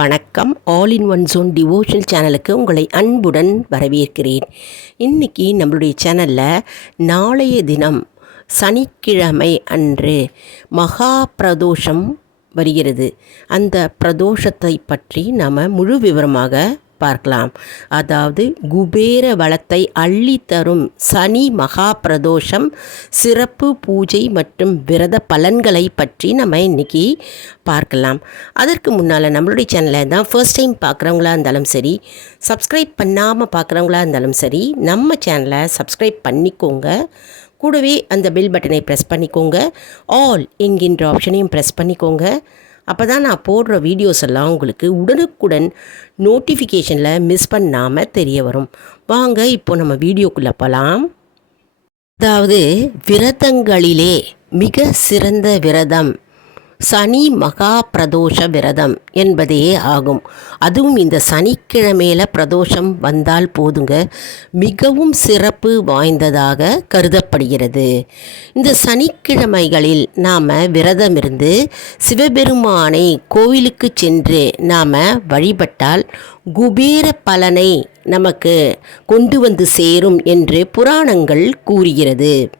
வணக்கம். All in one zone devotional சேனலுக்கு உங்களை அன்புடன் வரவேற்கிறேன். இன்னைக்கு நம்மளுடைய சேனலில் நாளைய தினம் சனிக்கிழமை அன்று மகா பிரதோஷம் வருகிறது. அந்த பிரதோஷத்தை பற்றி நாம் முழு விவரமாக பார்க்கலாம். அதாவது குபேர வளத்தை அள்ளி தரும் சனி மகா பிரதோஷம் சிறப்பு பூஜை மற்றும் விரத பலன்களை பற்றி நம்ம இன்னைக்கு பார்க்கலாம். அதற்கு முன்னால் நம்மளுடைய சேனலை தான் ஃபர்ஸ்ட் டைம் பார்க்குறவங்களா இருந்தாலும் சரி சப்ஸ்கிரைப் பண்ணாமல் பார்க்குறவங்களா இருந்தாலும் சரி நம்ம சேனலை சப்ஸ்கிரைப் பண்ணிக்கோங்க. கூடவே அந்த பெல் பட்டனை ப்ரெஸ் பண்ணிக்கோங்க. ஆல் என்கின்ற ஆப்ஷனையும் ப்ரெஸ் பண்ணிக்கோங்க. அப்போ தான் நான் போடுற வீடியோஸ் எல்லாம் உங்களுக்கு உடனுக்குடன் நோட்டிஃபிகேஷனில் மிஸ் பண்ணாமல் தெரிய வரும். வாங்க இப்போ நம்ம வீடியோக்குள்ளே போகலாம் அதாவது விரதங்களிலே மிக சிறந்த விரதம் சனி மகா பிரதோஷ விரதம் என்பதே ஆகும். அதுவும் இந்த சனிக்கிழமையில் பிரதோஷம் வந்தால் போதுங்க. மிகவும் சிறப்பு வாய்ந்ததாக கருதப்படுகிறது. இந்த சனிக்கிழமைகளில் நாம் விரதம் இருந்து சிவபெருமானை கோவிலுக்கு சென்று நாம் வழிபட்டால் குபேர பலனை நமக்கு கொண்டு வந்து சேரும் என்று புராணங்கள் கூறுகிறது.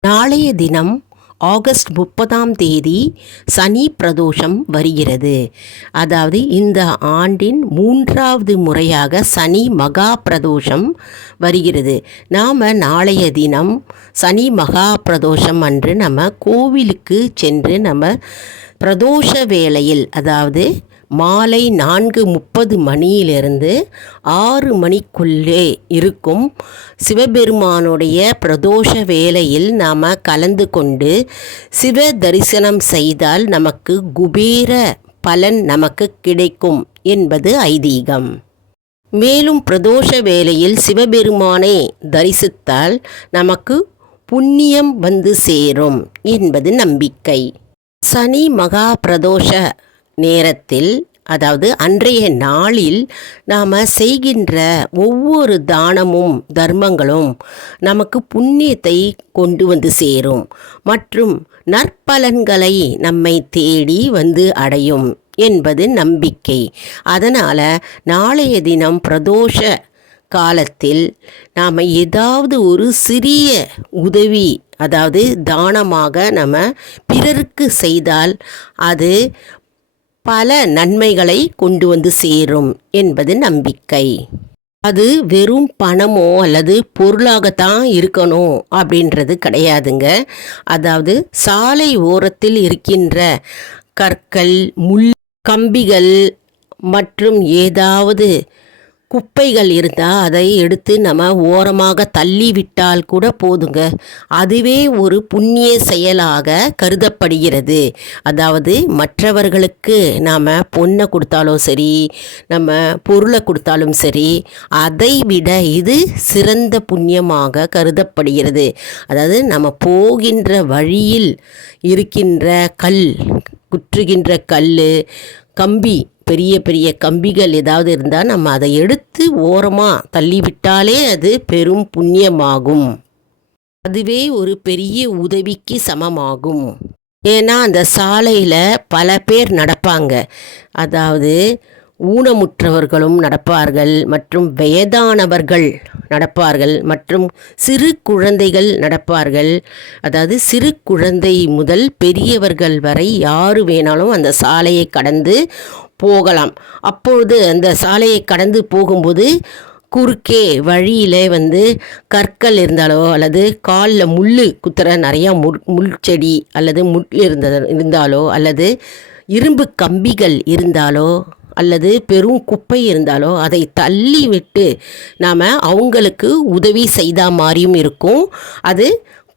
நாளைய தினம் ஆகஸ்ட் முப்பதாம் தேதி சனி பிரதோஷம் வருகிறது. அதாவது இந்த ஆண்டின் மூன்றாவது முறையாக சனி மகா பிரதோஷம் வருகிறது. நாம் நாளைய தினம் சனி மகா பிரதோஷம் அன்று நம்ம கோவிலுக்கு சென்று நம்ம பிரதோஷ வேளையில் அதாவது மாலை நான்கு முப்பது மணியிலிருந்து ஆறு மணிக்குள்ளே இருக்கும் சிவபெருமானுடைய பிரதோஷ வேலையில் நாம் கலந்து கொண்டு சிவ தரிசனம் செய்தால் நமக்கு குபேர பலன் நமக்கு கிடைக்கும் என்பது ஐதீகம். மேலும் பிரதோஷ வேளையில் சிவபெருமானை தரிசித்தால் நமக்கு புண்ணியம் வந்து சேரும் என்பது நம்பிக்கை. சனி மகா பிரதோஷ நேரத்தில் அதாவது அன்றைய நாளில் நாம் செய்கின்ற ஒவ்வொரு தானமும் தர்மங்களும் நமக்கு புண்ணியத்தை கொண்டு வந்து சேரும் மற்றும் நற்பலன்களை நம்மை தேடி வந்து அடையும் என்பது நம்பிக்கை. அதனால் நாளைய தினம் பிரதோஷ காலத்தில் நாம் ஏதாவது ஒரு சிறிய உதவி அதாவது தானமாக நம்ம பிறருக்கு செய்தால் அது பல நன்மைகளை கொண்டு வந்து சேரும் என்பது நம்பிக்கை. அது வெறும் பணமோ அல்லது பொருளாகத்தான் இருக்கணும் அப்படின்றது கிடையாதுங்க. அதாவது சாலை ஓரத்தில் இருக்கின்ற கற்கள் முள் கம்பிகள் மற்றும் ஏதாவது குப்பைகள் இருந்தால் அதை எடுத்து நம்ம ஓரமாக தள்ளி விட்டால் கூட போதுங்க. அதுவே ஒரு புண்ணிய செயலாக கருதப்படுகிறது. அதாவது மற்றவர்களுக்கு நாம் பொண்ணை கொடுத்தாலும் சரி நம்ம பொருளை கொடுத்தாலும் சரி அதை விட இது சிறந்த புண்ணியமாக கருதப்படுகிறது. அதாவது நம்ம போகின்ற வழியில் இருக்கின்ற கல் குற்றுகின்ற கல் கம்பி பெரிய பெரிய கம்பிகள் ஏதாவது இருந்தால் நம்ம அதை எடுத்து ஓரமாக தள்ளிவிட்டாலே அது பெரும் புண்ணியமாகும். அதுவே ஒரு பெரிய உதவிக்கு சமமாகும். ஏன்னா அந்த சாலையில் பல பேர் நடப்பாங்க. அதாவது ஊனமுற்றவர்களும் நடப்பார்கள் மற்றும் வயதானவர்கள் நடப்பார்கள் மற்றும் சிறு குழந்தைகள் நடப்பார்கள். அதாவது சிறு குழந்தை முதல் பெரியவர்கள் வரை யார் வேணாலும் அந்த சாலையை கடந்து போகலாம். அப்பொழுது அந்த சாலையை கடந்து போகும்போது குறுக்கே வழியில் வந்து கற்கள் இருந்தாலோ அல்லது காலில் முள் குத்துற நிறையா முள் முள் செடி அல்லது முள் இருந்த இருந்தாலோ அல்லது இரும்பு கம்பிகள் இருந்தாலோ அல்லது பெரும் குப்பை இருந்தாலோ அதை தள்ளி விட்டு நாம் அவங்களுக்கு உதவி செய்த மாதிரியும் இருக்கும். அது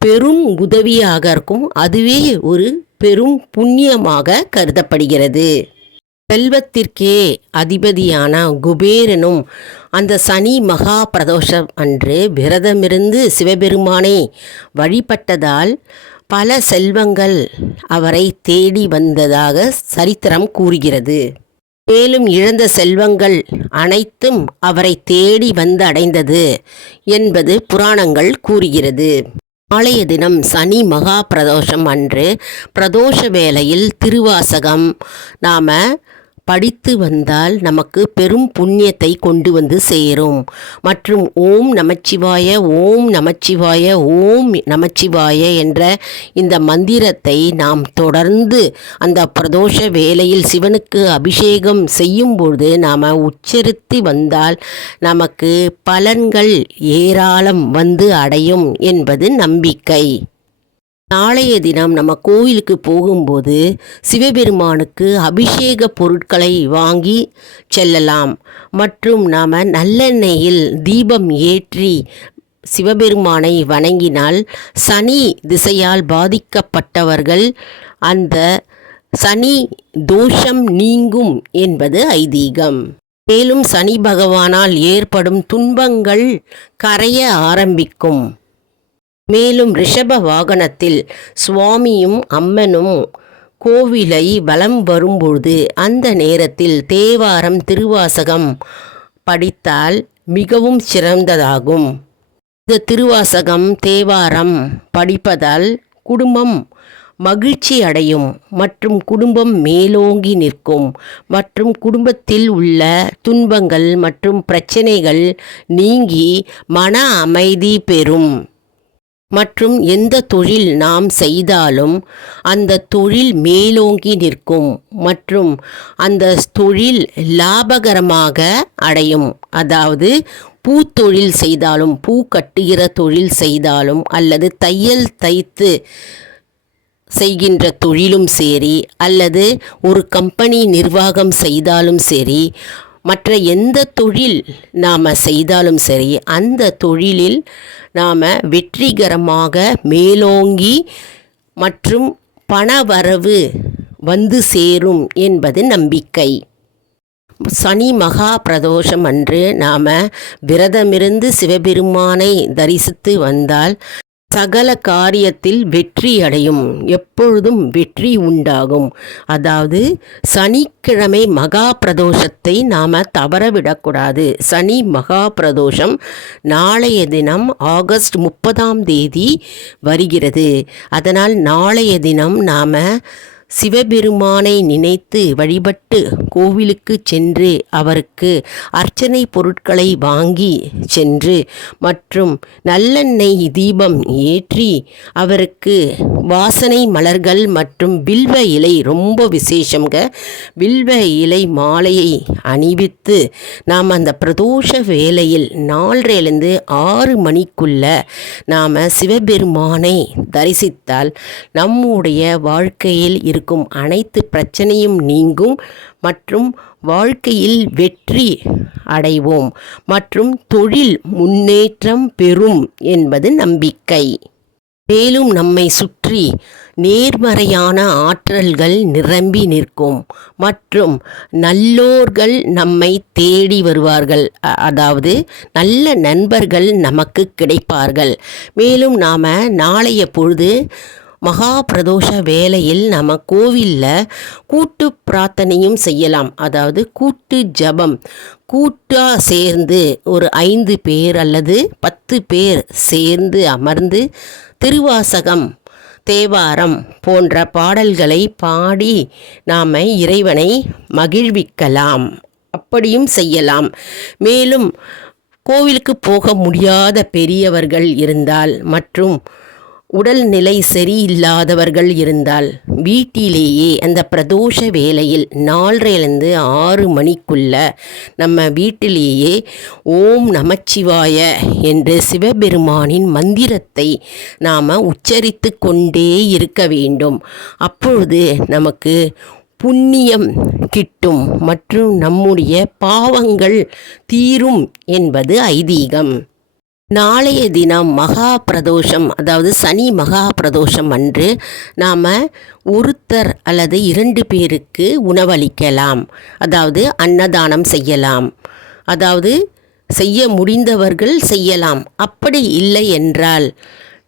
பெரும் உதவியாக இருக்கும். அதுவே ஒரு பெரும் புண்ணியமாக கருதப்படுகிறது. செல்வத்திற்கே அதிபதியான குபேரனும் அந்த சனி மகா பிரதோஷம் அன்று விரதமிருந்து சிவபெருமானை வழிபட்டதால் பல செல்வங்கள் அவரை தேடி வந்ததாக சரித்திரம் கூறுகிறது. மேலும் இழந்த செல்வங்கள் அனைத்தும் அவரை தேடி வந்து அடைந்தது என்பது புராணங்கள் கூறுகிறது. நாளைய தினம் சனி மகா பிரதோஷம் அன்று பிரதோஷ வேளையில் திருவாசகம். நாம் படித்து வந்தால் நமக்கு பெரும் புண்ணியத்தை கொண்டு வந்து சேரும். மற்றும் ஓம் நமச்சிவாய ஓம் நமச்சிவாய ஓம் நமச்சிவாய என்ற இந்த மந்திரத்தை நாம் தொடர்ந்து அந்த பிரதோஷ வேலையில் சிவனுக்கு அபிஷேகம் செய்யும்பொழுது நாம் உச்சரித்து வந்தால் நமக்கு பலன்கள் ஏராளம் வந்து அடையும் என்பது நம்பிக்கை. நாளைய தினம் நம்ம கோவிலுக்கு போகும்போது சிவபெருமானுக்கு அபிஷேக பொருட்களை வாங்கி செல்லலாம். மற்றும் நாம் நல்லெண்ணெயில் தீபம் ஏற்றி சிவபெருமானை வணங்கினால் சனி திசையால் பாதிக்கப்பட்டவர்கள் அந்த சனி தோஷம் நீங்கும் என்பது ஐதீகம். மேலும் சனி பகவானால் ஏற்படும் துன்பங்கள் கரைய ஆரம்பிக்கும். மேலும் ரிஷப வாகனத்தில் சுவாமியும் அம்மனும் கோவிலை வலம் வரும்பொழுது அந்த நேரத்தில் தேவாரம் திருவாசகம் படித்தால் மிகவும் சிறந்ததாகும். இந்த திருவாசகம் தேவாரம் படிப்பதால் குடும்பம் மகிழ்ச்சி அடையும் மற்றும் குடும்பம் மேலோங்கி நிற்கும் மற்றும் குடும்பத்தில் உள்ள துன்பங்கள் மற்றும் பிரச்சனைகள் நீங்கி மன அமைதி பெறும். மற்றும் எந்த தொழில் நாம் செய்தாலும் அந்த தொழில் மேலோங்கி நிற்கும் மற்றும் அந்த தொழில் லாபகரமாக அடையும். அதாவது பூத்தொழில் செய்தாலும் பூ கட்டுகிற தொழில் செய்தாலும் அல்லது தையல் தைத்து செய்கின்ற தொழிலும் சரி அல்லது ஒரு கம்பெனி நிர்வாகம் செய்தாலும் சரி மற்ற எந்த தொழில் நாம் செய்தாலும் சரி அந்த தொழிலில் நாம் வெற்றிகரமாக மேலோங்கி மற்றும் பண வரவு வந்து சேரும் என்பது நம்பிக்கை. சனி மகா பிரதோஷம் அன்று நாம் விரதமிருந்து சிவபெருமானை தரிசித்து வந்தால் சகல காரியத்தில் வெற்றி அடையும் எப்பொழுதும் வெற்றி உண்டாகும். அதாவது சனிக்கிழமை மகா பிரதோஷத்தை நாம் தவறவிடக்கூடாது. சனி மகா பிரதோஷம் நாளைய தினம் ஆகஸ்ட் முப்பதாம் தேதி வருகிறது. அதனால் நாளைய தினம் நாம் சிவபெருமானை நினைத்து வழிபட்டு கோவிலுக்கு சென்று அவருக்கு அர்ச்சனை பொருட்களை வாங்கி சென்று மற்றும் நல்லெண்ணெய் தீபம் ஏற்றி அவருக்கு வாசனை மலர்கள் மற்றும் வில்வ இலை ரொம்ப விசேஷங்க வில்வ இலை மாலையை அணிவித்து நாம் அந்த பிரதோஷ வேளையில் நாலரைலேருந்து ஆறு மணிக்குள்ள நாம் சிவபெருமானை தரிசித்தால் நம்முடைய வாழ்க்கையில் இருக்கும் அனைத்து பிரச்சனையும் நீங்கும் மற்றும் வாழ்க்கையில் வெற்றி அடைவோம். மற்றும் தொழில் முன்னேற்றம் பெறும் என்பது நம்பிக்கை. மேலும் நம்மை சுற்றி நேர்மறையான ஆற்றல்கள் நிரம்பி நிற்கும். மற்றும் நல்லோர்கள் நம்மை தேடி வருவார்கள். அதாவது நல்ல நண்பர்கள் நமக்கு கிடைப்பார்கள். மேலும் நாம் நாளைய பொழுது மகா பிரதோஷ வேலையில் நம்ம கோவிலில் கூட்டு பிரார்த்தனையும் செய்யலாம். அதாவது கூட்டு ஜபம். கூட்டாக சேர்ந்து ஒரு ஐந்து பேர் அல்லது பத்து பேர் சேர்ந்து அமர்ந்து திருவாசகம் தேவாரம் போன்ற பாடல்களை பாடி நாம் இறைவனை மகிழ்விக்கலாம். அப்படியும் செய்யலாம். மேலும் கோவிலுக்கு போக முடியாத பெரியவர்கள் இருந்தால் மற்றும் உடல்நிலை சரியில்லாதவர்கள் இருந்தால் வீட்டிலேயே அந்த பிரதோஷ வேலையில் நாலரைலேருந்து ஆறு மணிக்குள்ள நம்ம வீட்டிலேயே ஓம் நமச்சிவாய என்று சிவபெருமானின் மந்திரத்தை நாம் உச்சரித்து கொண்டே இருக்க வேண்டும். அப்பொழுது நமக்கு புண்ணியம் கிட்டும் மற்றும் நம்முடைய பாவங்கள் தீரும் என்பது ஐதீகம். நாளைய தினம் மகா பிரதோஷம் அதாவது சனி மகா பிரதோஷம் அன்று நாம் ஒருத்தர் அல்லது இரண்டு பேருக்கு உணவளிக்கலாம். அதாவது அன்னதானம் செய்யலாம். அதாவது செய்ய முடிந்தவர்கள் செய்யலாம். அப்படி இல்லை என்றால்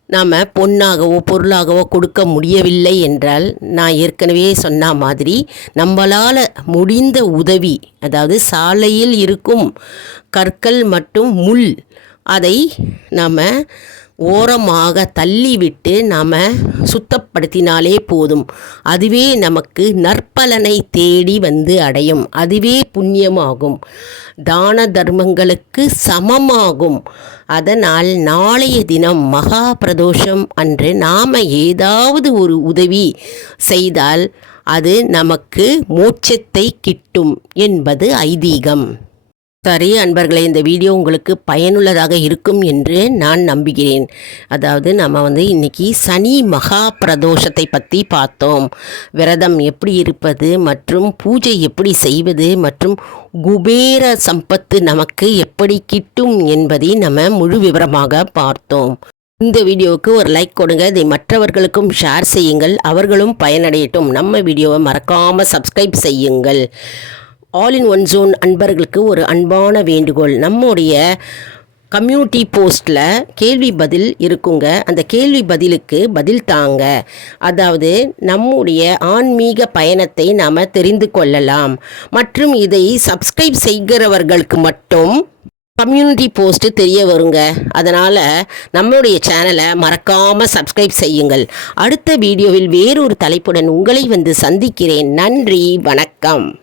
நாம் பொன்னாகவோ பொருளாகவோ கொடுக்க முடியவில்லை என்றால் நான் ஏற்கனவே சொன்ன மாதிரி நம்மளால் முடிந்த உதவி அதாவது சாலையில் இருக்கும் கற்கள் மற்றும் முள் அதை நாம் ஓரமாக தள்ளிவிட்டு நாம் சுத்தப்படுத்தினாலே போதும். அதுவே நமக்கு நற்பலனை தேடி வந்து அடையும். அதுவே புண்ணியமாகும். தான தர்மங்களுக்கு சமமாகும். அதனால் நாளைய தினம் மகா பிரதோஷம் அன்று நாம் ஏதாவது ஒரு உதவி செய்தால் அது நமக்கு மோட்சத்தை கிட்டும் என்பது ஐதீகம். சரி அன்பர்களே இந்த வீடியோ உங்களுக்கு பயனுள்ளதாக இருக்கும் என்று நான் நம்புகிறேன். அதாவது நம்ம வந்து இன்னைக்கு சனி மகா பிரதோஷத்தை பற்றி பார்த்தோம். விரதம் எப்படி இருப்பது மற்றும் பூஜை எப்படி செய்வது மற்றும் குபேர சம்பத்து நமக்கு எப்படி கிட்டும் என்பதை நம்ம முழு விவரமாக பார்த்தோம். இந்த வீடியோவுக்கு ஒரு லைக் கொடுங்க. இதை மற்றவர்களுக்கும் ஷேர் செய்யுங்கள். அவர்களும் பயனடையட்டும். நம்ம வீடியோவை மறக்காமல் சப்ஸ்கிரைப் செய்யுங்கள். ஆல் இன் ஒன் ஜோன் அன்பர்களுக்கு ஒரு அன்பான வேண்டுகோள். நம்முடைய கம்யூனிட்டி போஸ்ட்டில் கேள்வி பதில் இருக்குங்க. அந்த கேள்வி பதிலுக்கு பதில் தாங்க. அதாவது நம்முடைய ஆன்மீக பயணத்தை நாம் தெரிந்து கொள்ளலாம். மற்றும் இதை சப்ஸ்கிரைப் செய்கிறவர்களுக்கு மட்டும் கம்யூனிட்டி போஸ்ட்டு தெரிய வருங்க. அதனால் நம்மளுடைய சேனலை மறக்காமல் சப்ஸ்கிரைப் செய்யுங்கள். அடுத்த வீடியோவில் வேறொரு தலைப்புடன் உங்களை வந்து சந்திக்கிறேன். நன்றி வணக்கம்.